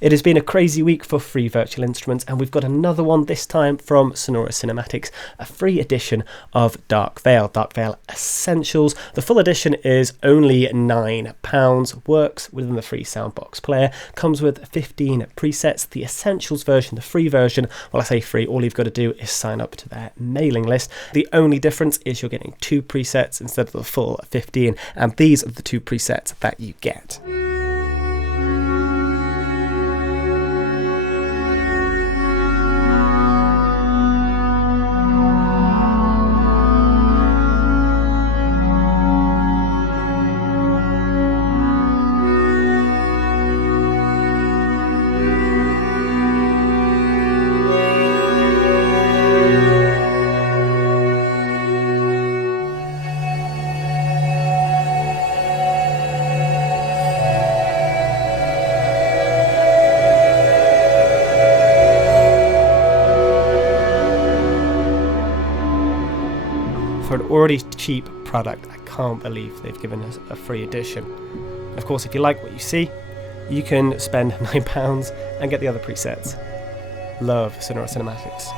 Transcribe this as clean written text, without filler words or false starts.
It has been a crazy week for free virtual instruments, and we've got another one this time from Sonora Cinematics, a free edition of Dark Veil Essentials. The full edition is only £9, works within the free Soundbox player, comes with 15 presets. The Essentials version, the free version, well, I say free, all you've got to do is sign up to their mailing list. The only difference is you're getting 2 presets instead of the full 15, and these are the 2 presets that you get. For an already cheap product, I can't believe they've given us a free edition. Of course, if you like what you see, you can spend £9 and get the other presets. Love Sonora Cinematics.